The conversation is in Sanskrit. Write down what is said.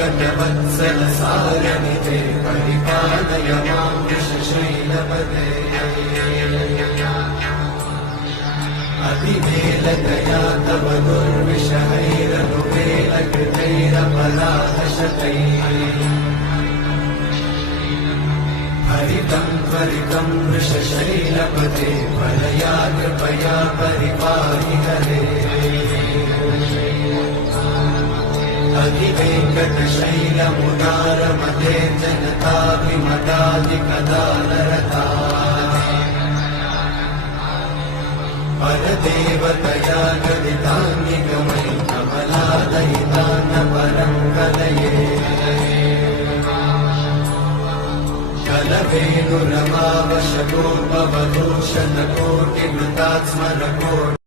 भक्तवत्सलसारनिधे परिपालय मां वृषशैलपदे अतिवेलतया तव दुर्विषहैरनुवेलकृतैरपराधशतैः हरितं त्वरितं वृषशैलपदे परया कृपया परिपाहि हरे अधिवेङ्कटशैलमुदारमते जनताभिमतादिकदानरता परदेवतया गदितान्निगमयि कमलादयितान्न परं कलये कलवेणुरमावशकोपवधूषणकोटिवृतात् स्मरकोटि